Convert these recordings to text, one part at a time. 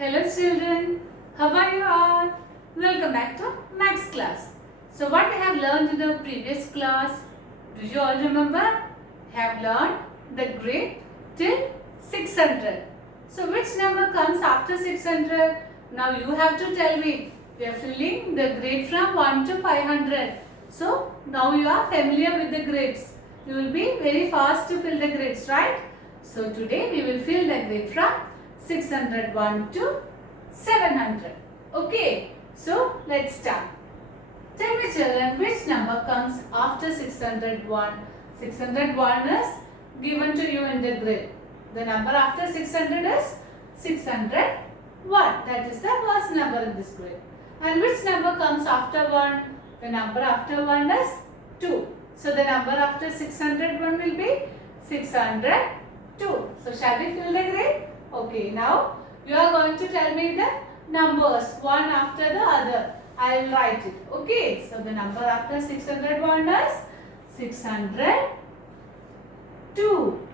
Hello children, how are you all? Welcome back to Maths class. So what we have learned in the previous class, do you all remember? Have learned the grade till 600. So which number comes after 600? Now you have to tell me. We are filling the grade from 1 to 500. So now you are familiar with the grades. You will be very fast to fill the grades, right? So today we will fill the grade from 601 to 700. Okay, so let's start. Tell me children, which number comes after 601? 601 is given to you in the grid. The number after 600 is 601. That is the first number in this grid. And which number comes after 1? The number after 1 is 2. So the number after 601 will be 602. So shall we fill the grid? Okay, now you are going to tell me the numbers one after the other. I will write it. Okay, so the number after 601 is 602.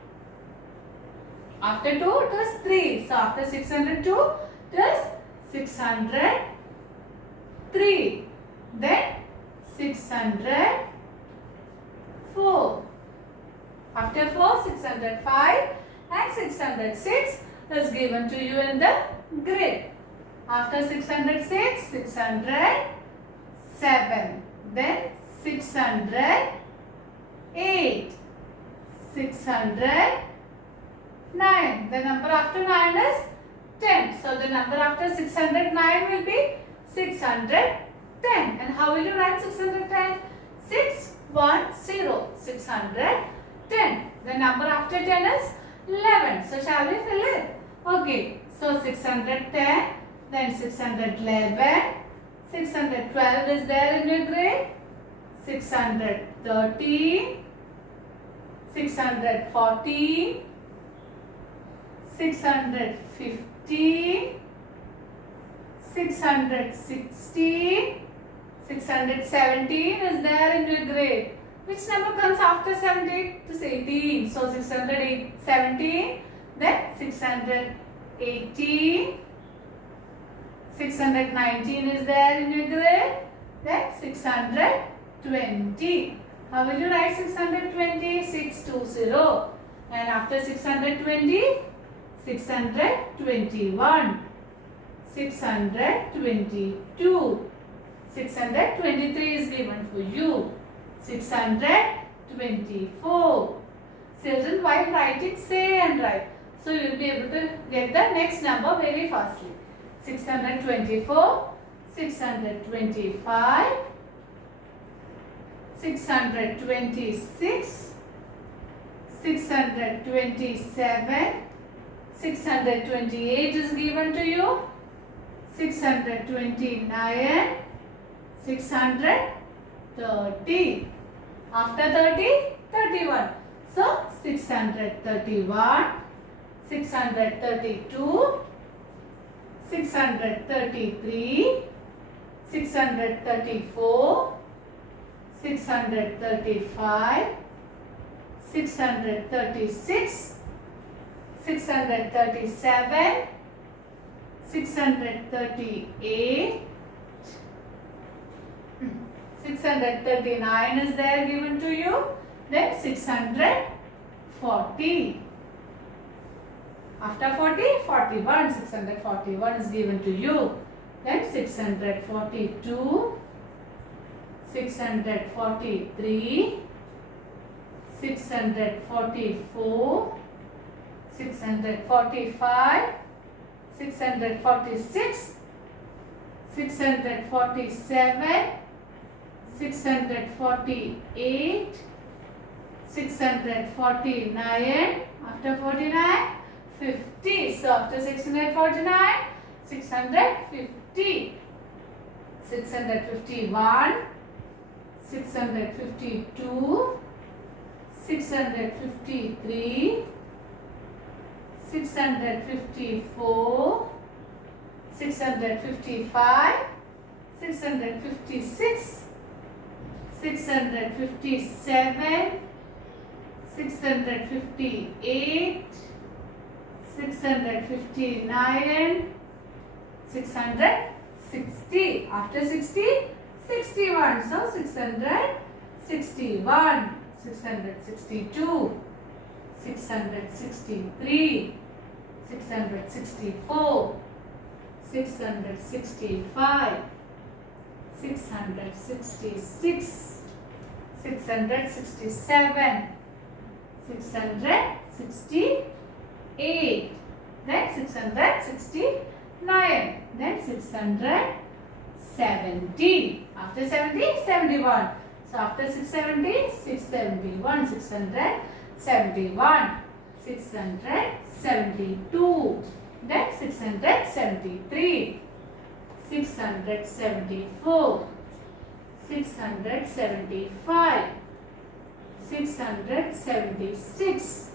After 2 it is 3. So after 602 it is 603. Then 604. After 4, 605 and 606 is given to you in the grid. After 606, 607. Then 608. 609. The number after 9 is 10. So the number after 609 will be 610. And how will you write 610? 610. 610. The number after 10 is 11. So shall we fill it? Okay. So 610. Then 611. 612 is there in your grade. 613. 614. 615. 616. 617 is there in your grade. Which number comes after 17? It is 18. So 617. Then 618. 619 is there in your grade. Then 620. How will you write 620? 620. And after 620, 621. 622. 623 is given for you. 624. Children, while writing, say and write. So you will be able to get the next number very fastly. 624, 625, 626, 627, 628 is given to you. 629, 630. After 30, 31. So 631, 632, 633, 634, 635, 636, 637, 638, 639 is there given to you. Then 640. After 40, 41. 641 is given to you. Then 642, 643, 644, 645, 646, 647, 648, 649, after 49, 50. So after 649, 650, 651, 652, 653, 654, 655, 656, 657, 658, 659, 660. After 60, 61. So 661, 662, 663, 664, 665, 666, 667, 668, then 669, then 670. After 70, 71. So after 670, 671, 671, 672, then 673, 674, 675, 676,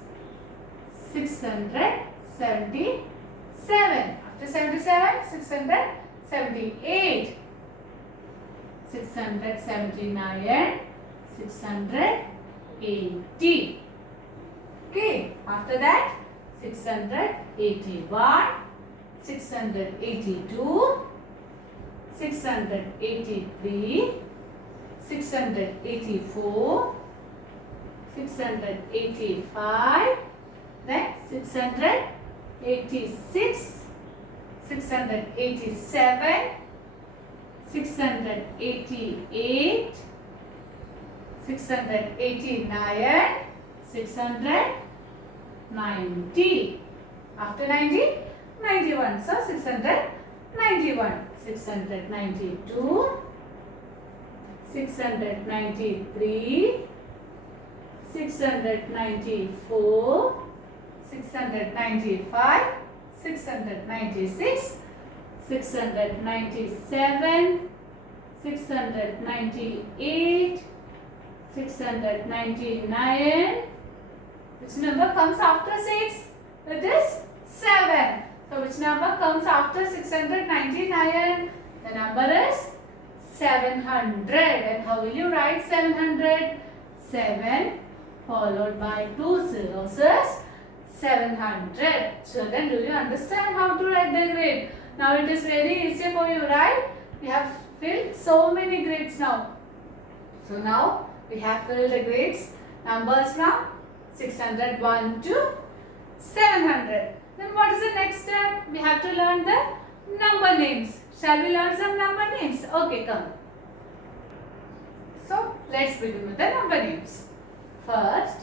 677. After 77, 678, 679, 680. Okay, after that 681, 682, 683, 684, 685, then 686, 687, 688, 689, 690. After 90, 91. So 691, 692, 693, 694, 695, 696, 697, 698, 699. Which number comes after 6? It is 7. So which number comes after 699? The number is 700. And how will you write 700? 7 followed by 2 zeros is 700. Children, do you understand how to write the grade? Now it is very easy for you, right? We have filled so many grades now. So now we have filled the grades numbers from 601 to 700. Then what is the next step? We have to learn the number names. Shall we learn some number names? Okay, come. So let's begin with the number names. First,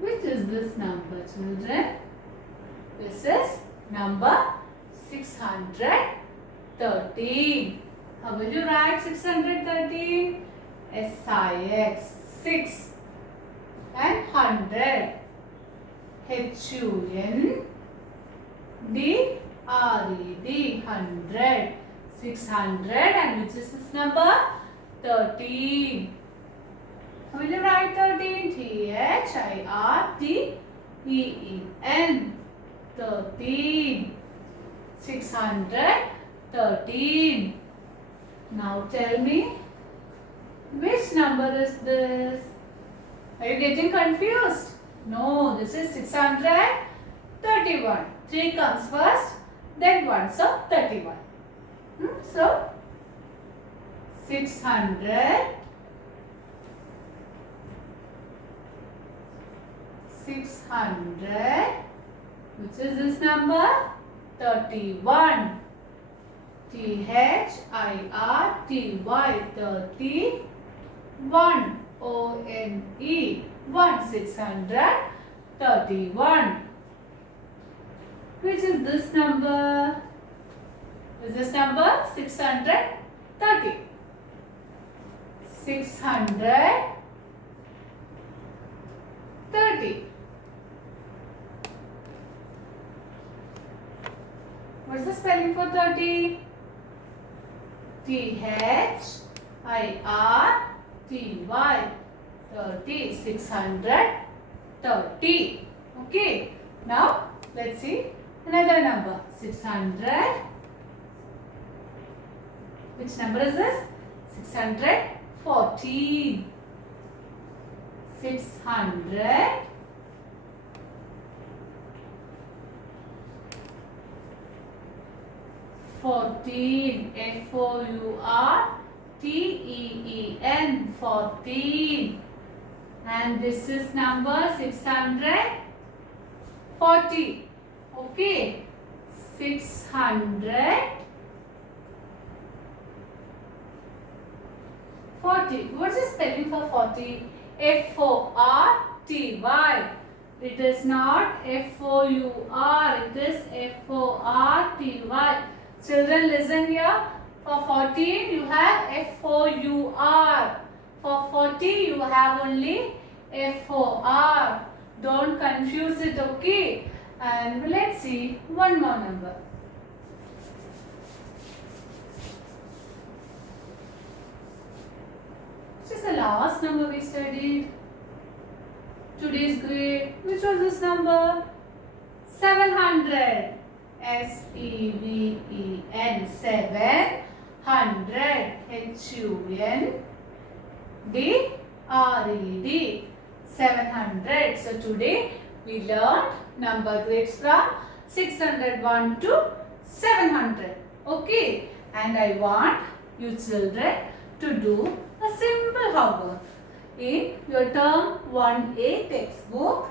which is this number, children? This is number 613. How will you write 613? SIX, 6, and 100. HUNDRED, 100. 600, and which is this number? 13. How will you write 13? THIRTEN. 13. 613. Now tell me, which number is this? Are you getting confused? No, this is 631. 3 comes first, then 1, so 31. So 600, 600, which is this number? 31. THIRTY, 31. ONE, 631. Which is this number? Is this number 630? 630. What is the spelling for 30? THIRTY. 30. 630. Okay. Now let's see another number. 600. Which number is this? 614. 600. 14. F-O-U-R-T-E-E-N. 14. And this is number 640. Okay. 640. What is the spelling for 40? F-O-R-T-Y. It is not F-O-U-R. It is F-O-R-T-Y. Children, listen here. For 14, you have F-O-U-R. For 40, you have only F-O-R. Don't confuse it, okay? And let's see one more number. This is the last number we studied. Today's grade. Which was this number? 700. S-E-V-E-N. 700. H-U-N-D-R-E-D. 700. So today we learned number grades from 601 to 700. Okay. And I want you children to do a simple homework. In your term 1A textbook,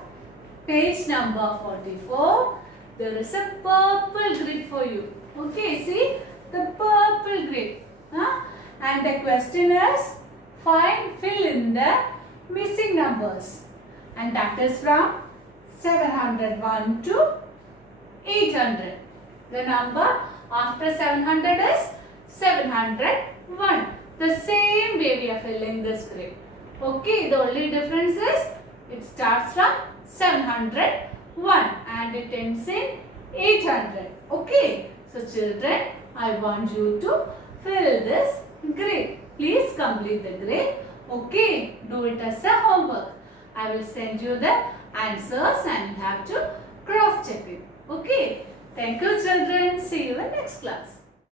page number 44, there is a purple grid for you. Okay, see the purple grid. And the question is, fill in the missing numbers. And that is from 701 to 800. The number after 700 is 701. The same way we are filling this grid. Okay, the only difference is it starts from 701 and it ends in 800. Okay, so children, I want you to fill this grid. Please complete the grid. Okay, do it as a homework. I will send you the answers and you have to cross check it. Okay, thank you children. See you in next class.